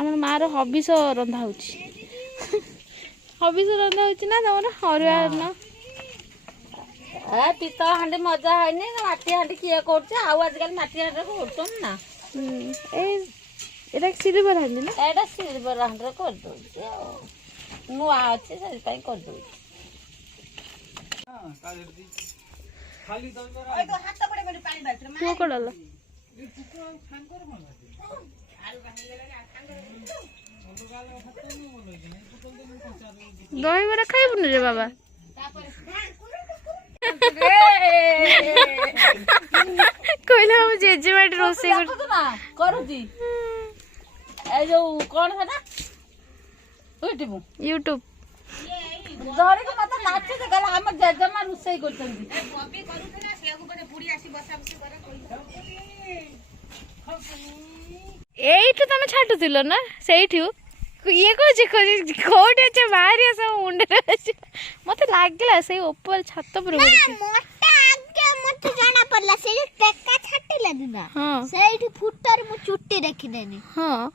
ଆମର ମାର ହବିଷ ରନ୍ଧା ହଉଛି ହବିଷ ରନ୍ଧା ହଉଛି ନା ତମର ଅରୁଆ ଅନ୍ନ ପିତଳ ହାଣ୍ଡି ମଜା ହয়ନି ମାଟି ହାଣ୍ଡି କିଏ କରୁଛି ଆଉ ଆଜିକାଲି ମାଟି ହାଣ୍ଡିରେ କରୁଛନ୍ତି ନା ଏଇ ଏଇଟା ସିଲଭର ହାଣ୍ଡି ନା ଏଇଟା ସିଲଭର ହାଣ୍ଡିରେ କରିଦଉଛି ଆଉ ନୂଆ ଅଛି ସେଥିପାଇଁ କରିଦଉଛି ପୁଅ କଡ଼ଲ ଦହିବରା ଖାଇବୁନି ରେ ବାବା କହିଲା ମୁଁ ଜେଜେମାଟି ରୋଷେଇ କରୁଛି ଏ ଯୋଉ କଣ ସେଟା ୟୁଟ୍ୟୁବ ଧରିକି ମତେ ନାଚୁଛି କହିଲା ଆମ ଜେଜେମା ରୋଷେଇ କରୁଛନ୍ତି ଏଇଠୁ ତମେ ଛାଟୁଥିଲ ନା ସେଇଠୁ ଇଏ କହୁଛି କୋଉଠି ଅଛି ବାହାରି ଆସ ମୁଣ୍ଡରେ ଅଛି ମତେ ଲାଗିଲା ସେଇ ଉପରେ ଛାତ ଉପରେ ମତେ ଜଣା ପଡିଲା ସେଇ ଟେକା ଛାଟିଲା ଦିନ ସେଇଠି ଫୁଟରେ ମୁଁ ଚୁଟି ଦେଖିଦେନି ହଁ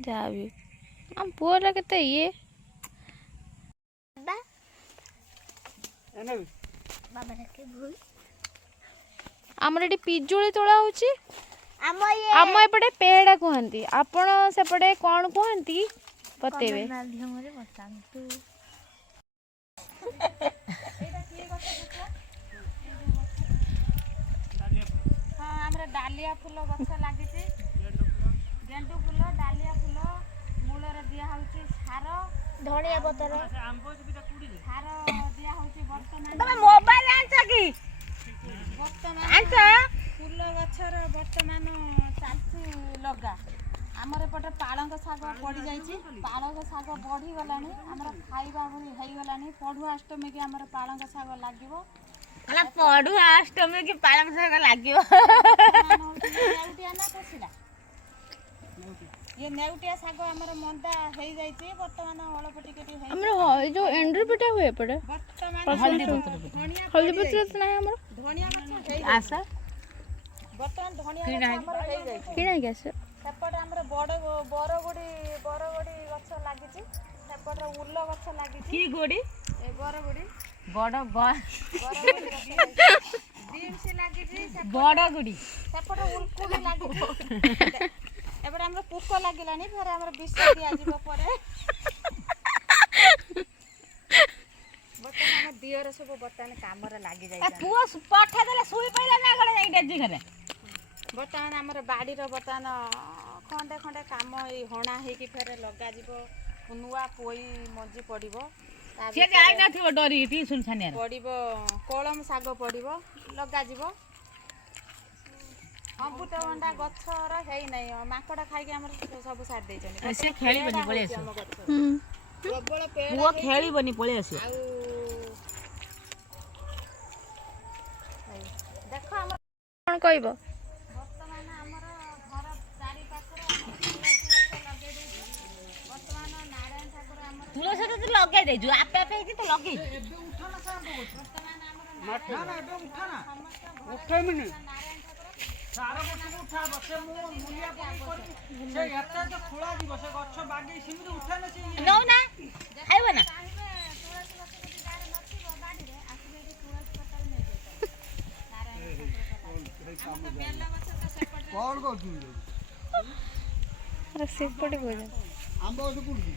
ଯାହା ବି ଆମ ପୁଅଟା କେତେ ଇଏ ଆମର ଏଠି ପିଜୁଳି ତୋଳା ହଉଛି ଆମ ଏପଟେ ପେଡା କୁହନ୍ତି ଆପଣ ସେପଟେ କଣ କୁହନ୍ତି ବତେଇବେ ଆମର ଡାଲିଆ ଫୁଲ ଗଛ ଲାଗିଛି ଗେଣ୍ଡୁ ଫୁଲ ଡାଲିଆ ଫୁଲ ମୂଳରେ ଦିଆ ହଉଛି ସାର ଧଣିଆ ପତ୍ର ସାର ଦିଆ ହଉଛି ବର୍ତ୍ତମାନ ମୋବାଇଲ ଆଣିଛ କି ଫୁଲ ଗଛର ବର୍ତ୍ତମାନ ଚାଲିଛି ଲଗା ଆମର ଏପଟେ ପାଳଙ୍ଗ ଶାଗ ପଡ଼ିଯାଇଛି ପାଳଙ୍ଗ ଶାଗ ବଢ଼ିଗଲାଣି ଆମର ଖାଇବା ହେଇଗଲାଣି ପଢୁଆ ଅଷ୍ଟମୀ କି ଆମର ପାଳଙ୍ଗ ଶାଗ ଲାଗିବ ପଢୁଆ ଅଷ୍ଟମୀ କି ପାଳଙ୍ଗ ଶାଗ ଲାଗିବ ନେଉଟିଆ ନା କୋସିଲା ଇଏ ନେଉଟିଆ ଶାଗ ଆମର ମନ୍ଦା ହେଇଯାଇଛି ବର୍ତ୍ତମାନ ଅଳ୍ପ ଟିକେ ଟିକେ ଆମର ଏଇ ଯୋଉ ଏଣ୍ଡୁରି ପିଠା ହୁଏ ଏପଟେ ବର୍ତ୍ତମାନ ହଳଦୀ ପତ୍ର ନାହିଁ ଆମର ଧଣିଆ ଗଛ ଆସ ବର୍ତ୍ତମାନ ଧଣିଆ ଗଛ ଆମର ହେଇଯାଇଛି କିଣା ହେଇକି ଆସ ସେପଟେ ଆମର ବରଗୁଡ଼ି ଗଛ ଲାଗିଛି ସେପଟେ ଉଲ ଗଛ ଲାଗିଛି କି ଗୋଡି ଏ ବରଗୁଡ଼ି ବଡ ବିମ୍ସ ଲାଗିଛି ବଡ ଗୁଡି ସେପଟେ ଉଲକୁଡ଼ି ଲାଗିଛି ଏପଟେ ଆମର ପୋକ ଲାଗିଲାଣି ଫେରେ ଆମର ବିଷ ଦିଆଯିବ ପରେ ବର୍ତ୍ତମାନ ଆମ ଦିଅର ସବୁ ବର୍ତ୍ତମାନ କାମରେ ଲାଗିଯାଇଛି ପୁଅ ପଠା ଦେଲେ ଶୁଇ ପଇଲା ନା ଗଡେ ଯାଇ ଡେଜି ଘରେ ବର୍ତ୍ତମାନ ଆମର ବାଡ଼ିର ବର୍ତ୍ତମାନ ଖଣ୍ଡେ ଖଣ୍ଡେ କାମ ଏଇ ହଣା ହେଇକି ଫେରେ ଲଗାଯିବ ନୂଆ ପୋଇ ମଞ୍ଜି ପଡ଼ିବ ପଡ଼ିବ କଳମ ଶାଗ ପଡ଼ିବ ଲଗାଯିବ ଅମୃତଭଣ୍ଡା ଗଛର ହେଇନାହିଁ ମାଙ୍କଡ଼ ଖାଇକି ଆମର ସବୁ ସାରି ଦେଇଛନ୍ତି ପ୍ରବଳ ପୁଅ ଖେଳିବନି ପଳେଇ ଆସିବ ଆଉ ଦେଖ ଆମର କଣ କହିବ ବର୍ତ୍ତମାନ ଆମର ଘର ଚାରି ପାଖରେ ଲଗେଇ ଦେଇଛୁ ବର୍ତ୍ତମାନ ନାରାୟଣ ଠାକୁର ଆମର ତୁଳସୀ ତ ଲଗେଇ ଦେଇଛୁ ଆପେ ଆପେ ହେଇକି ତ ଲଗେଇଛୁ ନଉନା ଖାଇବ ନା କଣ କରୁଛୁ ସେପଟେ କହୁଛ ଆମ୍ବ ଗଛ କୋଉଠି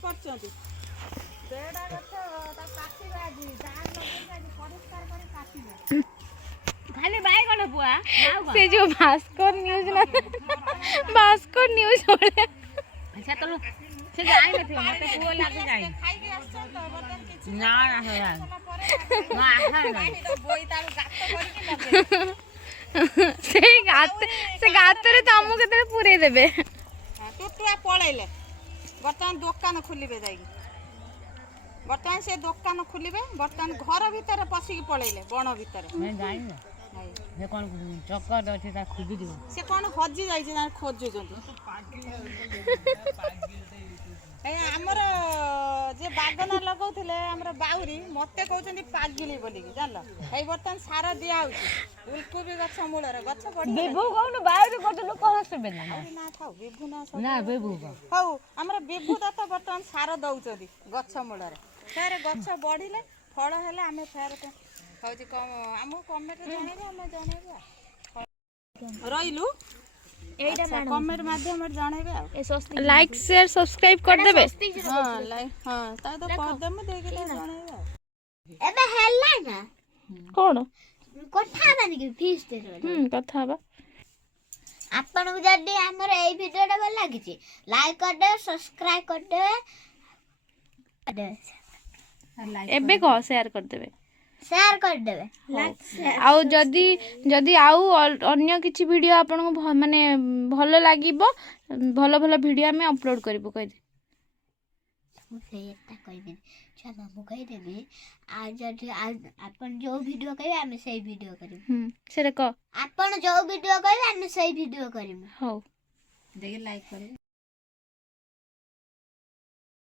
କରୁଛନ୍ତି ବେଡ଼ା ଗଛ କାଟିବା ଆଜି ଦାଣ୍ଡ ଲଗେଇକି ଆଜି ପରିଷ୍କାର କରି କାଟିବା ଖାଲି ବାଇଗଣ ପୁଆ ସେ ଯୋଉ ଭାସ୍କର ନ୍ୟୁଜ ନା ଭାସ୍କର ନ୍ୟୁଜ ଭଳିଆ ସେତେବେଳେ ସେ ଯାଇନଥିବ ମତେ ପୁଅ ଲାଗି ଯାଇ ଖାଇକି ଆସିଛନ୍ତି ତ ବର୍ତ୍ତମାନ କିଛି ନା ବୋଇତାଳୁ ଗାତ କରିକି ଲଗେଇବେ ସେ ଗାତରେ ତମକୁ କେତେବେଳେ ପୁରେଇ ଦେବେ ଟୁଟୁଆ ପଳେଇଲେ ବର୍ତ୍ତମାନ ଦୋକାନ ଖୋଲିବେ ଯାଇକି ବର୍ତ୍ତମାନ ସେ ଦୋକାନ ଖୋଲିବେ ବର୍ତ୍ତମାନ ଘର ଭିତରେ ପଶିକି ପଳେଇଲେ ବଣ ଭିତରେ ସେ କଣ ଚକଟ ଅଛି ତା ଖୋଜୁଥିବ ସେ କଣ ହଜି ଯାଇଛି ନା ଖୋଜୁଛନ୍ତି ଆମର ଯେ ବାଗନା ଲଗାଉଥିଲେ ଆମର ବାଉରି ମତେ କହୁଛନ୍ତି ପାଗିଳି ବୋଲିକି ଜାଣିଲ। ଏଇ ବର୍ତ୍ତମାନ ସାର ଦିଆ ହଉଛି ଫୁଲକୋବି ଗଛ ମୂଳରେ ଗଛ ବଢି ବିଭୁ କହୁନୁ ବାୟୁରୁ କରୁଥିଲୁ କଣ ସୁବିଧା ନା ଥାଉ ବିଭୁ ନା ନା ବିଭୁ ହଉ ଆମର ବିଭୁ ଦତ୍ତ ବର୍ତ୍ତମାନ ସାର ଦଉଛନ୍ତି ଗଛ ମୂଳରେ। ଫେରେ ଗଛ ବଢିଲେ ଫଳ ହେଲେ ଆମେ ଫେରେ ହଉଛି ଆମକୁ କମେଣ୍ଟରେ ଜଣେଇବେ ଆମେ ଜଣେଇବୁ ଆଉ। ରହିଲୁ এইটা କମେଣ୍ଟ ମାଧ୍ୟମରେ ଜଣେଇବେ ଆଉ। ଲାଇକ୍ ସେୟାର ସବସ୍କ୍ରାଇବ କରିଦେବେ। ହଁ ହଁ ତା ତ କରିଦେମୁ ଦେଇକି ଜଣେଇବେ ଆଉ। ଏବେ ହେଲା ନା କଣ କଥା ହବାନି କି ଫିଷ୍ଟ କଥା ହବା। ଆପଣଙ୍କୁ ଯଦି ଆମର ଏଇ ଭିଡିଓଟା ଭଲ ଲାଗିଛି ଲାଇକ୍ କରିଦେବେ ସବସ୍କ୍ରାଇବ କରିଦେବେ ଏବେ କହ ସେୟାର କରିଦେବେ। ସେୟାର କରିଦେବେ ଆଉ ଯଦି ଆଉ ଅନ୍ୟ କିଛି ଭିଡ଼ିଓ ଆପଣଙ୍କୁ ମାନେ ଭଲ ଲାଗିବ ଭଲ ଭଲ ଭିଡ଼ିଓ ଆମେ ଅପଲୋଡ଼ କରିବୁ କହିଦେ। ମୁଁ ସେଇଟା କହିବିନି ଚାଲ ମୁଁ କହିଦେବି ଆଉ ଯଦି ଆପଣ ଯୋଉ ଭିଡ଼ିଓ କହିବେ ଆମେ ସେଇ ଭିଡ଼ିଓ କରିବୁ। ସେଇଟା କହ। ଆପଣ ଯୋଉ ଭିଡ଼ିଓ କହିବେ ଆମେ ସେଇ ଭିଡ଼ିଓ କରିବୁ। ହଉ ଦେଇକି ଲାଇକ୍ କରିବେ।